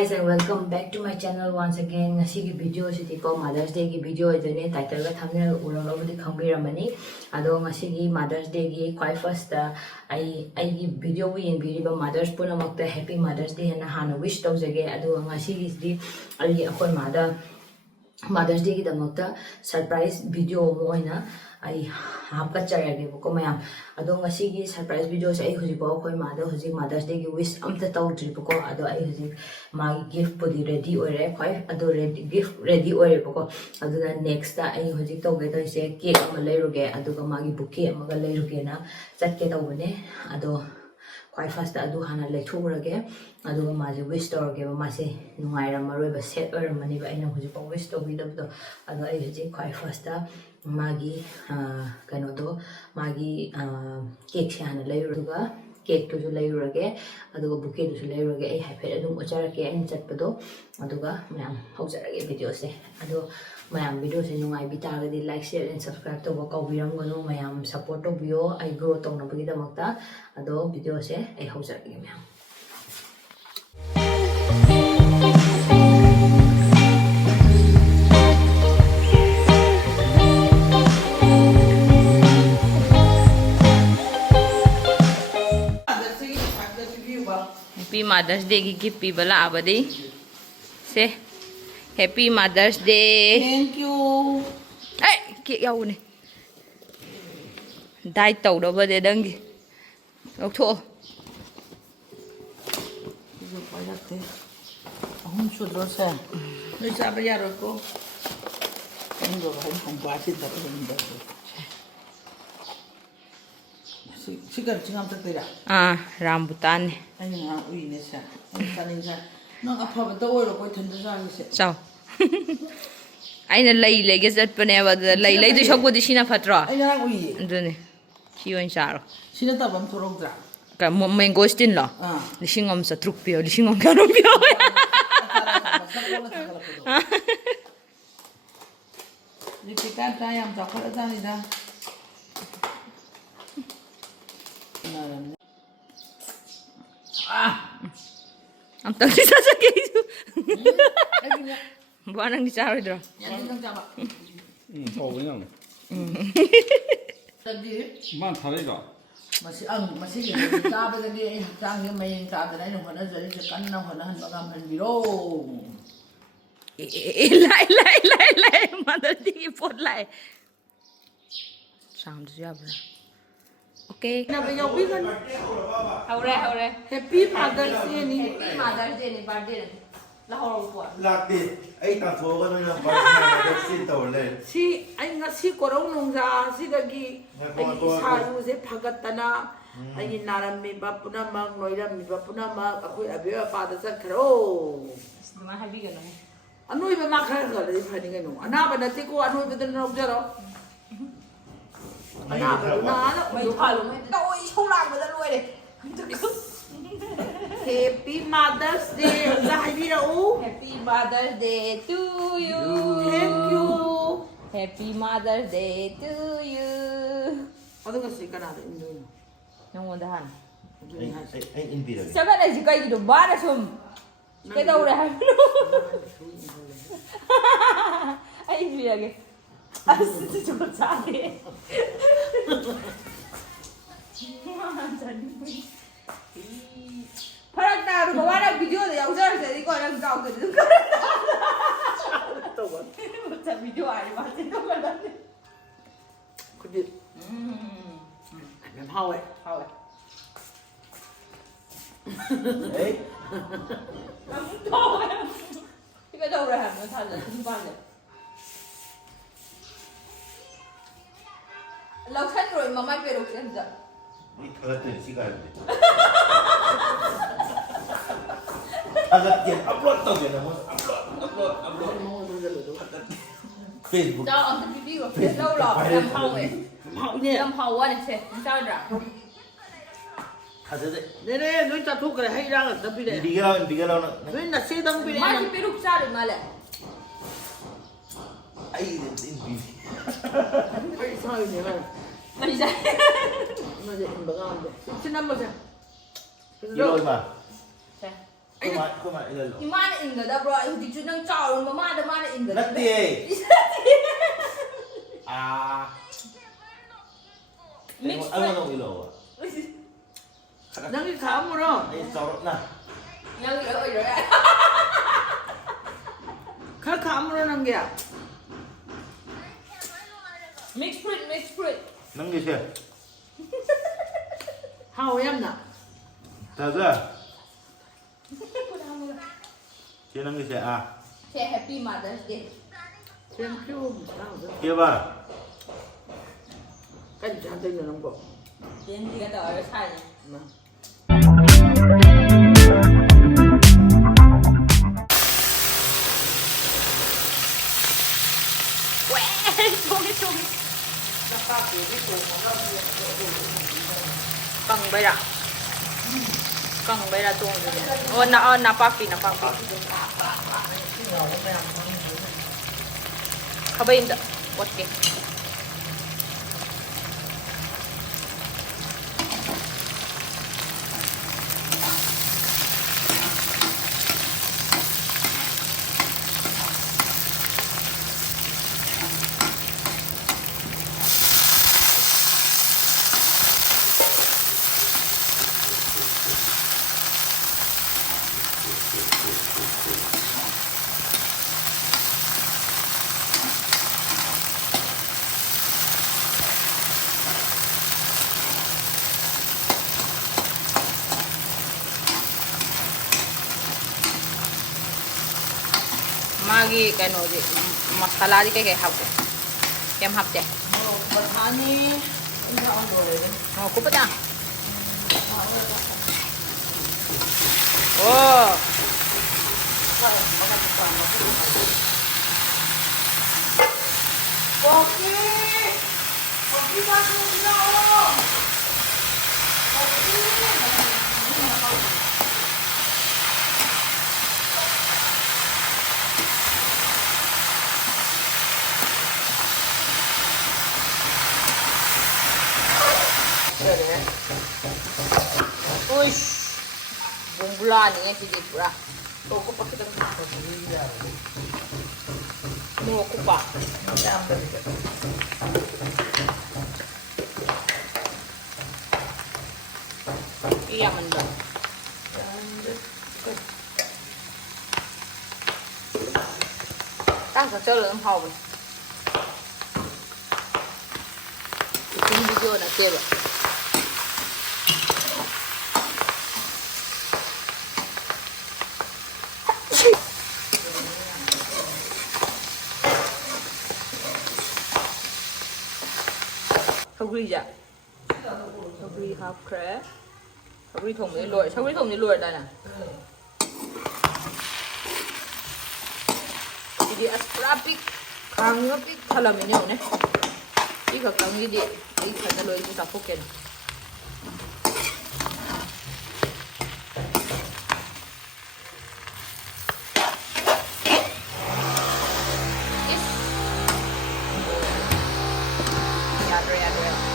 guys and welcome back to my channel once again. Ngasi video si ko Mother's Day ki video idone title ga thumbnail ulolo budi khangbiramani. Ado ngasi Mother's Day gi quite first ai gi video wi biriba mothers puna makta happy Mother's Day na hana wish tawjage. Ado ngasi gi di ai akoi mada Mother's Day ki damakta surprise video mo ina ai hapka charage ko mayam ado ngasi gi surprise video se ai huji ko khoi ma da huji Mother's Day gi wish amta taw tri ko ado ai huji ma gift podi ready ore khoi ado ready gift ready ore ko ado na next ta ai huji taw ge ta se cake am lai ruge ado ga ma gi bouquet am ga lai ruge na chat ke taw bane ado quite fast ado hana lai thurage ado ga ma ji wish taw ge ma se nungai ra maroi ba set or mani ba ai na huji ko wish taw bi da ado ai huji quite fast magi kano do magi cake hana layruga cake to layrage aduga bouquet to layrage ai happy adum ocharake ai chatpado aduga mayam haujarage video se adu mayam video se nungai bitagadi like share and subscribe to ko biram gono mayam support to bio ai grow to no bagi damakta adu video se ai haujarage mayam Happy Mother's Day ki gift pi bala abadi se Happy Mother's Day. Thank you. Hey, ki yaw ni. Dai tàu đâu bơ de dang gi. Ok tho. Izo pa yakte. Ahun chudro sa. Noi sa ba yaro ko. Izo ba hon ba si ta ko ni ba. Sigar chingam tak tira. Rambutan. Anh nga ui ne sa. Anh kanin sa. Nó ka pha ba to oi ro ko thun da sa se. Sao? Aina lay lay ge zat pane ba lay lay du shok bodi sina phatra. Anh nga ui. Ndune. Ki on charo. Sina ta bam thorok dra. Ka mango stin lo. Lishingom sa truk pio lishingom ka ro pio. Ni pikan ta yam ta khol ta ni da. Ang tawag sa sakit. Buwan ang disaro dro. Yan din ang jaba. 그냥 Tadi 만 다리가 masih ta ba di tang yung may ta da nai no na jari sa kan na hona han baga man biro. Lai. Mother di pot lai. Sound siya bro. Okay. Na ba yaw bigan. Haure. Happy Mother's Day ni. Happy Mother's Day ni birthday. Lahore po. Lakti, ay tato ka nung yung vaccine tawle. Si ay nga si korong nung sa si dagi ay isayu se phagatana ay narami ba punamag noirami ba punamag ako'y abiya pada sa karo. Mga habigan na. Ano iba makakala di pa ni ngano. Ana ba nati ko ano iba din na jaro. Ana ba na ano May halo mo. Oy, hulang mo na luwe. Happy Mother's Day. Dahil bira o. Happy Mother's Day to you. Thank you. Happy Mother's Day to you. Ano kasi ka natin yun? Yung undahan. Ay, inbira. Sabi na si kayo dito, bara sum. Kaya daw rehan mo. Ay, biyag. Asa si Chukot sa akin. Parang naroon gawa ng video na yung sir, hindi ko alam gawin ko dito. Sa video ay masin ko ba lang. Kundi. Ang hawe. Hawe. Ay, Ang tawa. Ikaw daw rehan mo sa akin. Lausan rồi mà mai về được chưa giờ? uy, tagatid si Carmen. Tagat yan, upload to yan naman. Upload. Facebook. Đâu ông thích video lâu rồi làm hậu ấy. Hậu nha. Làm hậu á này sao ra? Kasi, Nene, noi ta thuk hay ra là tập đi đấy. inbigalaw na. Noi na si dang bi Mai đấy. thì về được sao được mà lại? Ay, inbigalaw. Ay sao nhỉ mà. Mày ra. Nó dậy baga ande. Sinam mo siya. Kilo ba? 그만 이걸로. 이마는 인거다 bro. 후디주 능 짜오른 마마다 마는 인거다. 낫띠. 아. Mix ano nung ilaw? Nang ikaw mo ron. Ay, sorot na. Yang rồi. Kaka mo ron ang gaya. Mix fruit. Nangis siya. Hawayam na. Taga. Siya nangis siya ah. Say happy Mother's Day. Thank you. Iya ba? Kan dyan tayo ng ko. Yan hindi ka daw ayos ha niya. Chumi. Căng bay ra tuồng rồi. Na papi. Kabayin da. What ke? Magi kano di masala di kay hapte. Kem hapte. Batani. Ang on doon. Oh, kupit ah. Oh. Poki ba na oh. Uish. Bung bulan ni si Dipra. Toko pa kita ng Mo ko pa. Iya man daw. Tao sa chơi lớn hầu rồi. Cái video là kia rồi. Sogri dạ. Sogri half crab. Sogri thùng này lùi. Sogri thùng này lùi đây nè. Jadi aspirapik. Kang pik thala me nyau ne. Ika kang di ai khata loi ku tapoken. Adre.